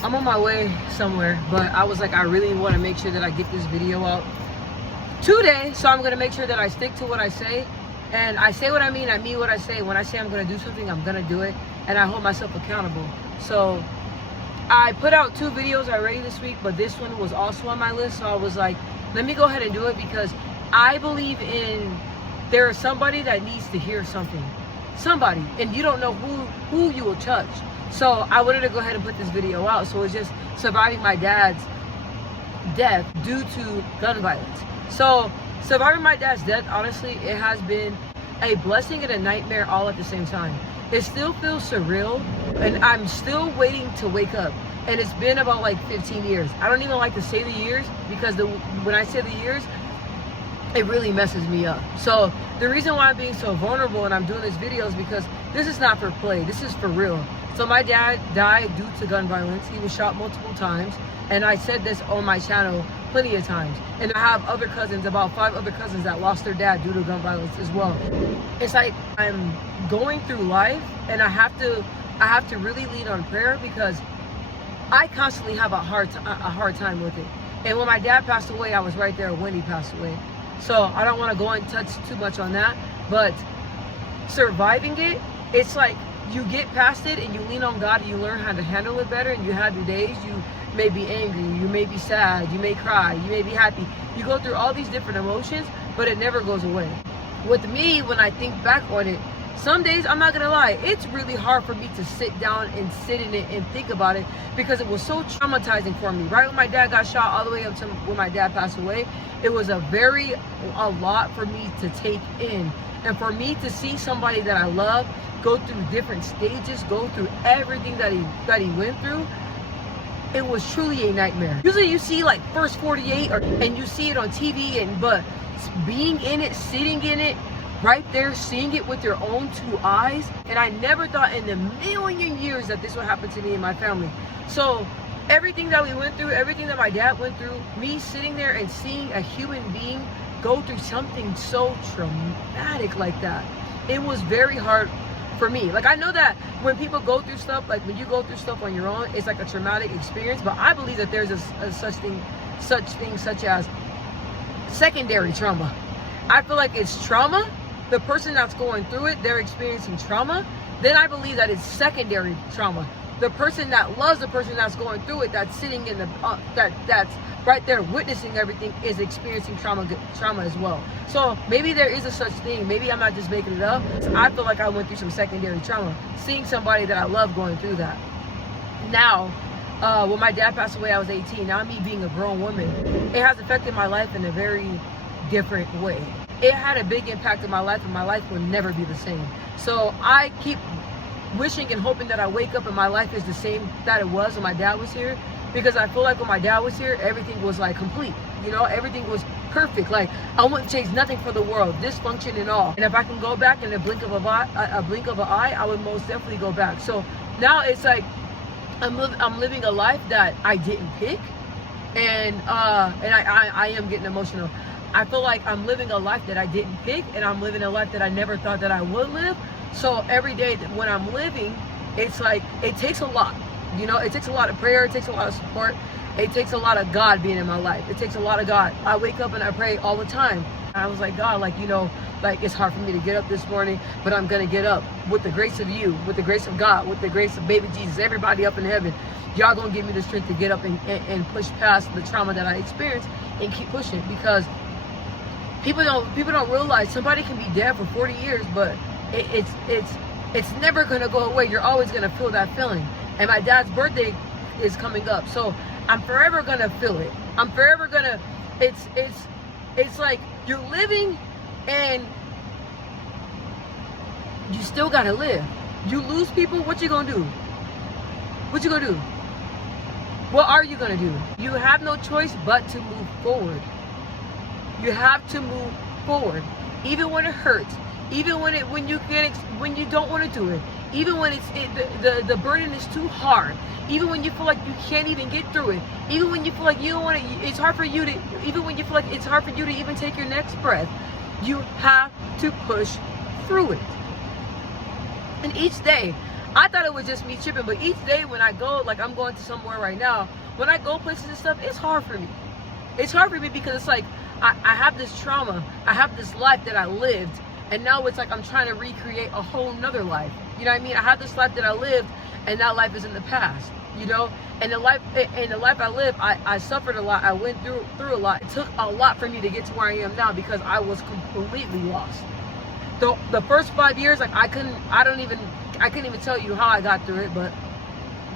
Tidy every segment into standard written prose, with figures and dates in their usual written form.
I'm on my way somewhere, but I was like, I really want to make sure that I get this video out today, so I'm going to make sure that I stick to what I say, and I say what I mean what I say. When I say I'm going to do something, I'm going to do it, and I hold myself accountable. So I put out 2 videos already this week, but this one was also on my list, so I was like, let me go ahead and do it, because I believe there is somebody that needs to hear something. Somebody, and you don't know who you will touch. So I wanted to go ahead and put this video out. So it's just surviving my dad's death due to gun violence. So surviving my dad's death, honestly, it has been a blessing and a nightmare all at the same time. It still feels surreal, and I'm still waiting to wake up. And it's been about like 15 years. I don't even like to say the years, because when I say the years, it really messes me up. So the reason why I'm being so vulnerable and I'm doing this video is because this is not for play. This is for real. So my dad died due to gun violence. He was shot multiple times, and I said this on my channel plenty of times. And I have other cousins, about 5 other cousins, that lost their dad due to gun violence as well. It's like I'm going through life, and I have to really lean on prayer, because I constantly have a hard time with it. And when my dad passed away, I was right there when he passed away. So I don't want to go and touch too much on that, but surviving it, it's like you get past it and you lean on God and you learn how to handle it better, and you have your days. You may be angry, you may be sad, you may cry, you may be happy. You go through all these different emotions, but it never goes away. With me, when I think back on it, some days, I'm not gonna lie, it's really hard for me to sit down and sit in it and think about it, because it was so traumatizing for me. Right when my dad got shot, all the way up to when my dad passed away, it was a lot for me to take in. And for me to see somebody that I love go through different stages, go through everything that he went through, it was truly a nightmare. Usually you see like First 48 and you see it on TV, but being in it, sitting in it, right there, seeing it with your own 2 eyes, and I never thought in a million years that this would happen to me and my family. So everything that we went through, everything that my dad went through, me sitting there and seeing a human being go through something so traumatic like that, it was very hard for me. Like, I know that when people go through stuff, like when you go through stuff on your own, it's like a traumatic experience, but I believe that there's a such thing such as secondary trauma. I feel like it's trauma. The person that's going through it, they're experiencing trauma. Then I believe that it's secondary trauma. The person that loves the person that's going through it, that's sitting in the that's right there witnessing everything, is experiencing trauma as well. So maybe there is a such thing. Maybe I'm not just making it up. I feel like I went through some secondary trauma, seeing somebody that I love going through that. Now, when my dad passed away, I was 18. Now, me being a grown woman, it has affected my life in a very different way. It had a big impact on my life, and my life will never be the same. So I keep wishing and hoping that I wake up and my life is the same that it was when my dad was here, because I feel like when my dad was here, everything was like complete. You know, everything was perfect. Like, I wouldn't change nothing for the world, dysfunction and all. And if I can go back in a blink of an eye, I would most definitely go back. So now it's like I'm living a life that I didn't pick, and I am getting emotional. I feel like I'm living a life that I didn't pick, and I'm living a life that I never thought that I would live. So every day when I'm living, it's like, it takes a lot. You know, it takes a lot of prayer, it takes a lot of support, it takes a lot of God being in my life. It takes a lot of God. I wake up and I pray all the time. I was like, God, like, you know, like, it's hard for me to get up this morning, but I'm gonna get up with the grace of you, with the grace of God, with the grace of baby Jesus, everybody up in heaven. Y'all gonna give me the strength to get up and push past the trauma that I experienced and keep pushing, because people don't realize somebody can be dead for 40 years, but it's never gonna go away. You're always gonna feel that feeling. And my dad's birthday is coming up, so I'm forever gonna feel it. I'm forever gonna. It's like you're living, and you still gotta live. You lose people, what you gonna do? What you gonna do? What are you gonna do? You have no choice but to move forward. You have to move forward, even when it hurts, even when you don't want to do it, even when the burden is too hard, even when you feel like you can't even get through it, even when you feel like you don't want to, it's hard for you to, even when you feel like it's hard for you to even take your next breath, you have to push through it. And each day, I thought it was just me tripping, but each day when I go, like I'm going to somewhere right now, when I go places and stuff, it's hard for me. It's hard for me because it's like, I have this trauma, I have this life that I lived, and now it's like I'm trying to recreate a whole nother life. You know what I mean? I have this life that I lived, and that life is in the past, you know? And the life I lived, I suffered a lot, I went through a lot. It took a lot for me to get to where I am now because I was completely lost. The first 5 years, like I couldn't even tell you how I got through it, but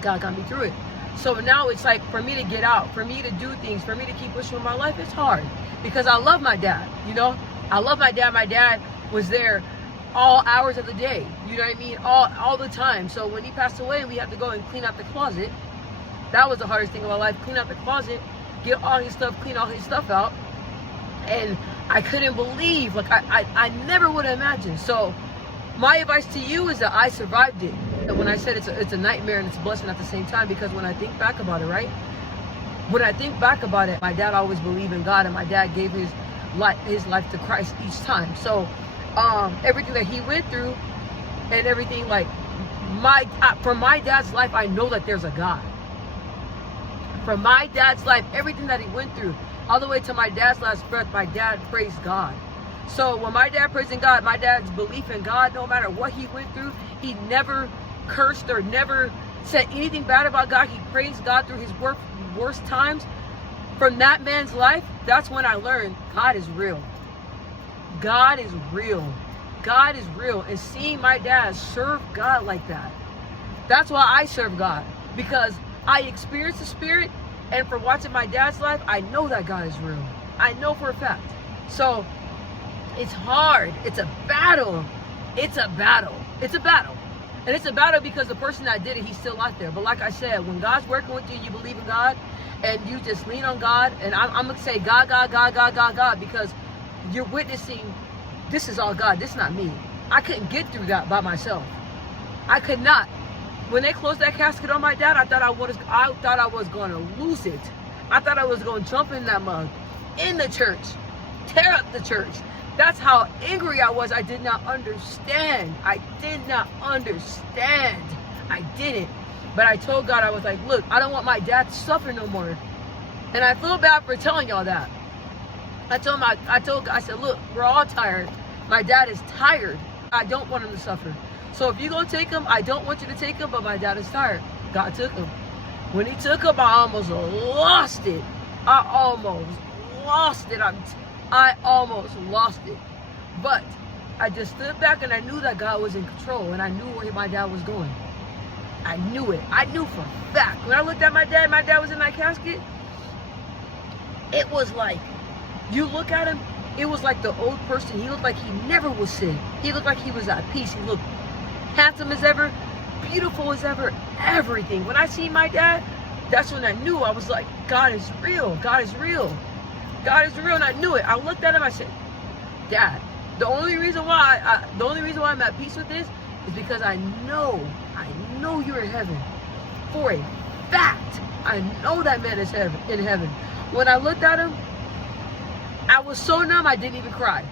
God got me through it. So now it's like, for me to get out, for me to do things, for me to keep pushing with my life, it's hard. Because I love my dad, you know? I love my dad. My dad was there all hours of the day, you know what I mean? All the time. So when he passed away, we had to go and clean out the closet. That was the hardest thing of my life, clean out the closet, get all his stuff, clean all his stuff out. And I couldn't believe, like I never would have imagined. So my advice to you is that I survived it. And when I said it's a nightmare and it's a blessing at the same time, because when I think back about it, right? When I think back about it, my dad always believed in God, and my dad gave his life to Christ each time. So everything that he went through and everything, like for my dad's life, I know that there's a God. For my dad's life, everything that he went through, all the way to my dad's last breath, my dad praised God. So when my dad praising God, my dad's belief in God, no matter what he went through, he never cursed or never said anything bad about God. He praised God through his worst times. From that man's life, that's when I learned God is real. God is real. God is real. And seeing my dad serve God like that, that's why I serve God. Because I experienced the Spirit, and from watching my dad's life, I know that God is real. I know for a fact. So it's hard. It's a battle. It's a battle. It's a battle. And it's a battle because the person that did it, he's still out there. But like I said, when God's working with you, you believe in God, and you just lean on God. And I'm going to say God, God, God, God, God, God, because you're witnessing, this is all God. This is not me. I couldn't get through that by myself. I could not. When they closed that casket on my dad, I thought I was going to lose it. I thought I was going to jump in that mug, in the church, tear up the church. That's how angry I was. I did not understand. I did not understand. I didn't. But I told God, I was like, look, I don't want my dad to suffer no more. And I feel bad for telling y'all that. I told God, I said, look, we're all tired. My dad is tired. I don't want him to suffer. So if you're going to take him, I don't want you to take him, but my dad is tired. God took him. When he took him, I almost lost it. I almost lost it. I almost lost it. But I just stood back and I knew that God was in control, and I knew where my dad was going. I knew it. I knew for a fact. When I looked at my dad was in that casket. It was like, you look at him, it was like the old person. He looked like he never was sick. He looked like he was at peace. He looked handsome as ever, beautiful as ever, everything. When I seen my dad, that's when I knew. I was like, God is real. God is real. God is real, and I knew it. I looked at him, I said, Dad, the only reason why I'm at peace with this is because I know you're in heaven. For a fact, I know that man is in heaven. When I looked at him, I was so numb, I didn't even cry.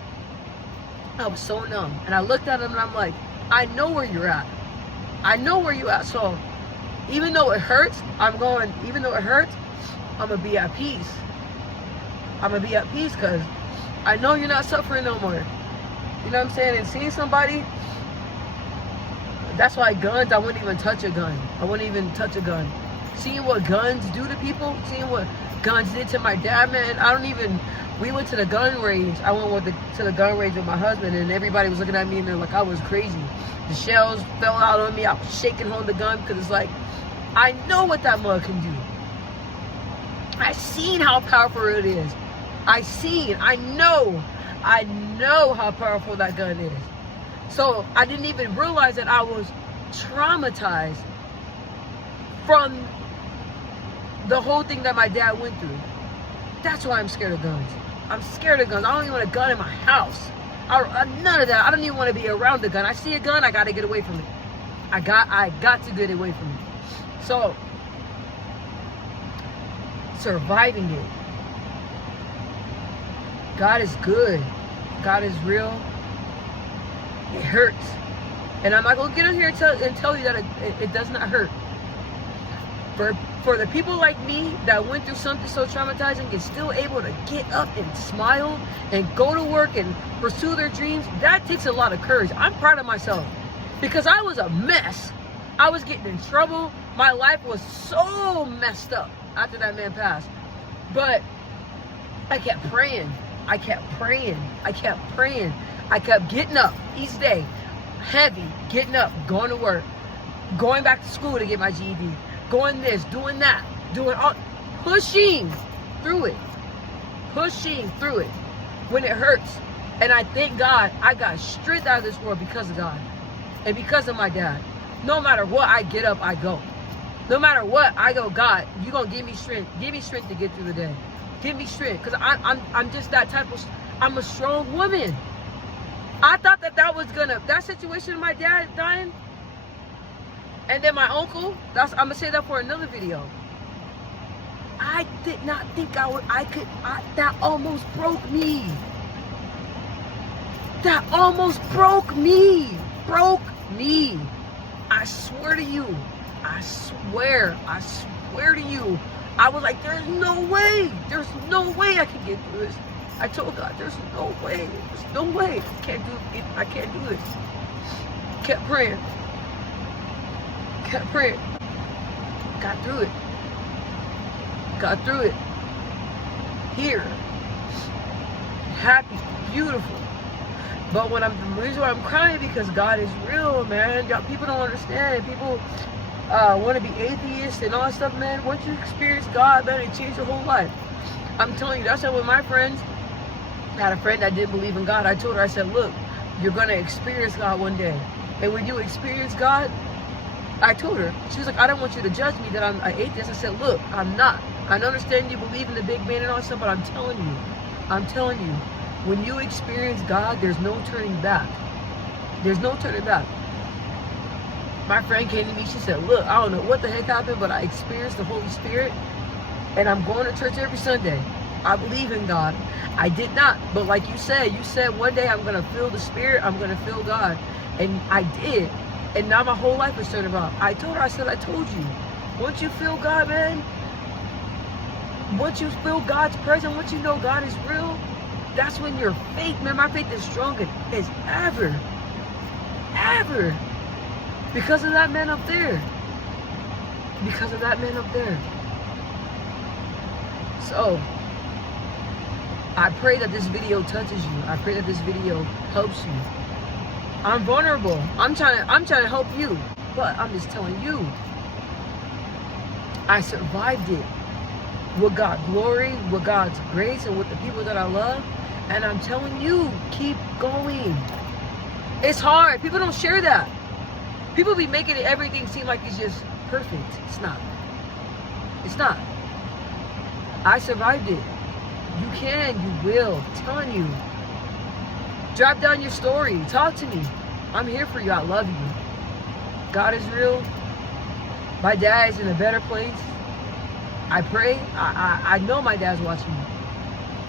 I was so numb. And I looked at him and I'm like, I know where you're at. I know where you're at. So even though it hurts, I'm going to be at peace. I'm going to be at peace because I know you're not suffering no more. You know what I'm saying? And seeing somebody, that's why guns, I wouldn't even touch a gun. I wouldn't even touch a gun. Seeing what guns do to people, seeing what guns did to my dad, man, we went to the gun range. I went to the gun range with my husband, and everybody was looking at me and they're like, I was crazy. The shells fell out on me. I was shaking holding the gun because it's like, I know what that mug can do. I seen how powerful it is. I know how powerful that gun is. So I didn't even realize that I was traumatized from the whole thing that my dad went through. That's why I'm scared of guns. I'm scared of guns. I don't even want a gun in my house. None of that. I don't even want to be around the gun. I see a gun, I got to get away from it. I got to get away from it. So, surviving it. God is good. God is real. It hurts. And I'm not going to get in here and tell you that it does not hurt. For the people like me that went through something so traumatizing and still able to get up and smile and go to work and pursue their dreams, that takes a lot of courage. I'm proud of myself because I was a mess. I was getting in trouble. My life was so messed up after that man passed. But I kept praying. I kept praying. I kept praying. I kept getting up each day, heavy, getting up, going to work, going back to school to get my GED. Going this, doing that, doing all, pushing through it when it hurts. And I thank God I got strength out of this world because of God and because of my dad. No matter what, I get up, I go. No matter what, I go, God, you gonna give me strength. Give me strength to get through the day. Give me strength, because I'm just that type of, I'm a strong woman. I thought that was gonna, that situation of my dad dying, and then my uncle, I'm gonna say that for another video. I did not think that almost broke me. That almost broke me. I swear to you. I swear to you. I was like, there's no way I can get through this. I told God, there's no way. I can't do this. Kept praying. Got through it. Here. Happy, beautiful. But the reason why I'm crying, because God is real, man. People don't understand. People want to be atheists and all that stuff, man. Once you experience God, man, it changed your whole life. I'm telling you, that's how with my friends. I had a friend that didn't believe in God. I told her, I said, look, you're going to experience God one day. And when you experience God, I told her, she was like, I don't want you to judge me that I'm an atheist. I said, look, I'm not. I understand you believe in the big man and all that stuff, but I'm telling you, when you experience God, there's no turning back. My friend came to me, she said, look, I don't know what the heck happened, but I experienced the Holy Spirit, and I'm going to church every Sunday. I believe in God. I did not, but like you said one day I'm going to feel the Spirit, I'm going to feel God. And I did. And now my whole life is turned around. I told her, I said, I told you. Once you feel God, man, once you feel God's presence, once you know God is real, that's when your faith, man, my faith is stronger as ever. Because of that man up there. So, I pray that this video touches you. I pray that this video helps you. I'm vulnerable. I'm trying to help you, but I'm just telling you, I survived it with God's glory, with God's grace, and with the people that I love. And I'm telling you, keep going. It's hard. People don't share that. People be making everything seem like it's just perfect. It's not. I survived it. You can, you will. I'm telling you. Drop down your story. Talk to me. I'm here for you. I love you. God is real. My dad is in a better place. I pray. I know my dad's watching me.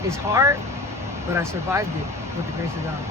It's hard, but I survived it with the grace of God.